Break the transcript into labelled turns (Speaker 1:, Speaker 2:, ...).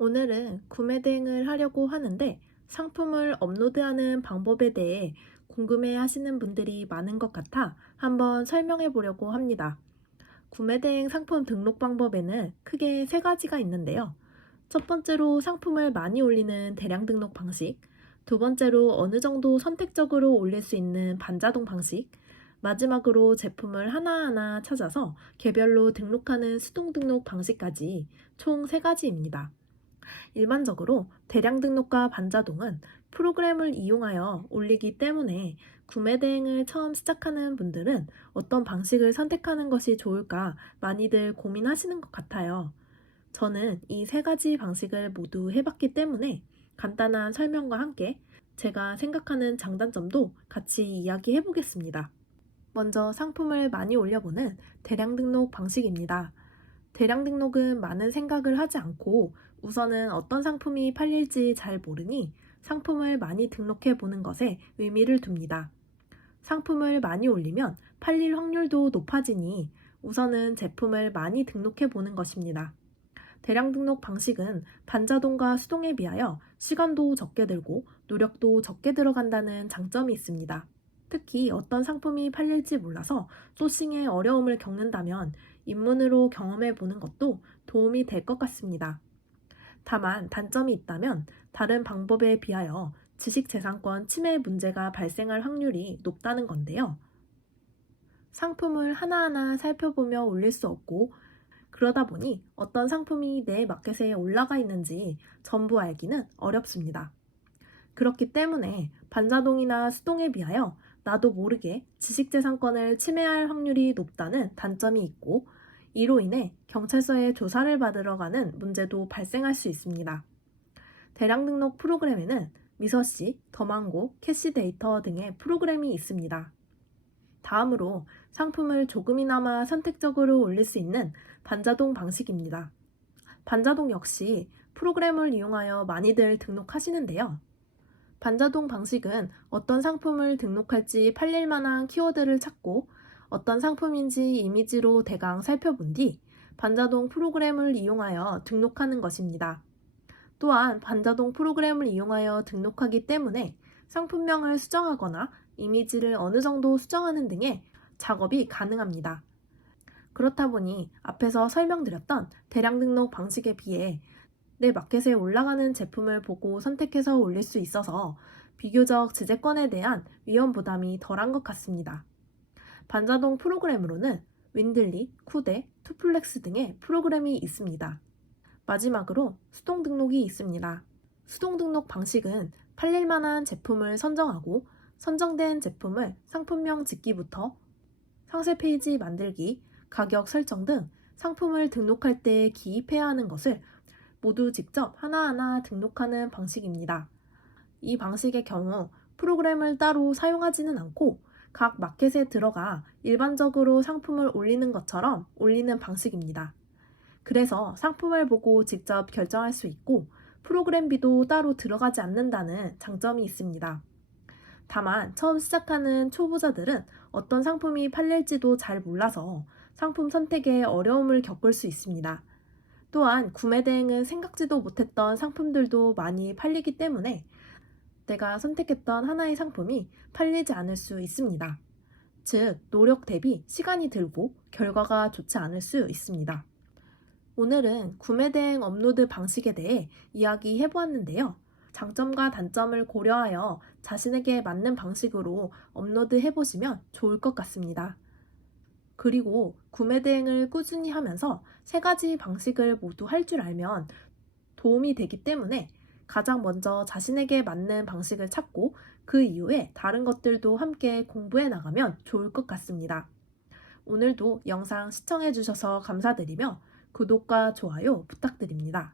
Speaker 1: 오늘은 구매 대행을 하려고 하는데 상품을 업로드하는 방법에 대해 궁금해 하시는 분들이 많은 것 같아 한번 설명해 보려고 합니다. 구매 대행 상품 등록 방법에는 크게 세 가지가 있는데요. 첫 번째로 상품을 많이 올리는 대량 등록 방식, 두 번째로 어느 정도 선택적으로 올릴 수 있는 반자동 방식, 마지막으로 제품을 하나하나 찾아서 개별로 등록하는 수동 등록 방식까지 총세 가지입니다. 일반적으로 대량 등록과 반자동은 프로그램을 이용하여 올리기 때문에 구매 대행을 처음 시작하는 분들은 어떤 방식을 선택하는 것이 좋을까 많이들 고민하시는 것 같아요. 저는 이 세 가지 방식을 모두 해봤기 때문에 간단한 설명과 함께 제가 생각하는 장단점도 같이 이야기해 보겠습니다. 먼저 상품을 많이 올려보는 대량 등록 방식입니다. 대량 등록은 많은 생각을 하지 않고 우선은 어떤 상품이 팔릴지 잘 모르니 상품을 많이 등록해 보는 것에 의미를 둡니다. 상품을 많이 올리면 팔릴 확률도 높아지니 우선은 제품을 많이 등록해 보는 것입니다. 대량 등록 방식은 반자동과 수동에 비하여 시간도 적게 들고 노력도 적게 들어간다는 장점이 있습니다. 특히 어떤 상품이 팔릴지 몰라서 소싱에 어려움을 겪는다면 입문으로 경험해 보는 것도 도움이 될 것 같습니다. 다만 단점이 있다면 다른 방법에 비하여 지식재산권 침해 문제가 발생할 확률이 높다는 건데요. 상품을 하나하나 살펴보며 올릴 수 없고 그러다 보니 어떤 상품이 내 마켓에 올라가 있는지 전부 알기는 어렵습니다. 그렇기 때문에 반자동이나 수동에 비하여 나도 모르게 지식재산권을 침해할 확률이 높다는 단점이 있고 이로 인해 경찰서에 조사를 받으러 가는 문제도 발생할 수 있습니다. 대량 등록 프로그램에는 미서씨, 더망고, 캐시데이터 등의 프로그램이 있습니다. 다음으로 상품을 조금이나마 선택적으로 올릴 수 있는 반자동 방식입니다. 반자동 역시 프로그램을 이용하여 많이들 등록하시는데요. 반자동 방식은 어떤 상품을 등록할지 팔릴 만한 키워드를 찾고 어떤 상품인지 이미지로 대강 살펴본 뒤 반자동 프로그램을 이용하여 등록하는 것입니다. 또한 반자동 프로그램을 이용하여 등록하기 때문에 상품명을 수정하거나 이미지를 어느 정도 수정하는 등의 작업이 가능합니다. 그렇다 보니 앞에서 설명드렸던 대량 등록 방식에 비해 내 마켓에 올라가는 제품을 보고 선택해서 올릴 수 있어서 비교적 지재권에 대한 위험 부담이 덜한 것 같습니다. 반자동 프로그램으로는 윈들리, 쿠데, 투플렉스 등의 프로그램이 있습니다. 마지막으로 수동 등록이 있습니다. 수동 등록 방식은 팔릴 만한 제품을 선정하고 선정된 제품을 상품명 짓기부터 상세 페이지 만들기, 가격 설정 등 상품을 등록할 때 기입해야 하는 것을 모두 직접 하나하나 등록하는 방식입니다. 이 방식의 경우 프로그램을 따로 사용하지는 않고 각 마켓에 들어가 일반적으로 상품을 올리는 것처럼 올리는 방식입니다. 그래서 상품을 보고 직접 결정할 수 있고 프로그램비도 따로 들어가지 않는다는 장점이 있습니다. 다만 처음 시작하는 초보자들은 어떤 상품이 팔릴지도 잘 몰라서 상품 선택에 어려움을 겪을 수 있습니다. 또한 구매 대행은 생각지도 못했던 상품들도 많이 팔리기 때문에 내가 선택했던 하나의 상품이 팔리지 않을 수 있습니다. 즉, 노력 대비 시간이 들고 결과가 좋지 않을 수 있습니다. 오늘은 구매 대행 업로드 방식에 대해 이야기해 보았는데요. 장점과 단점을 고려하여 자신에게 맞는 방식으로 업로드 해보시면 좋을 것 같습니다. 그리고 구매 대행을 꾸준히 하면서 세 가지 방식을 모두 할 줄 알면 도움이 되기 때문에 가장 먼저 자신에게 맞는 방식을 찾고 그 이후에 다른 것들도 함께 공부해 나가면 좋을 것 같습니다. 오늘도 영상 시청해 주셔서 감사드리며 구독과 좋아요 부탁드립니다.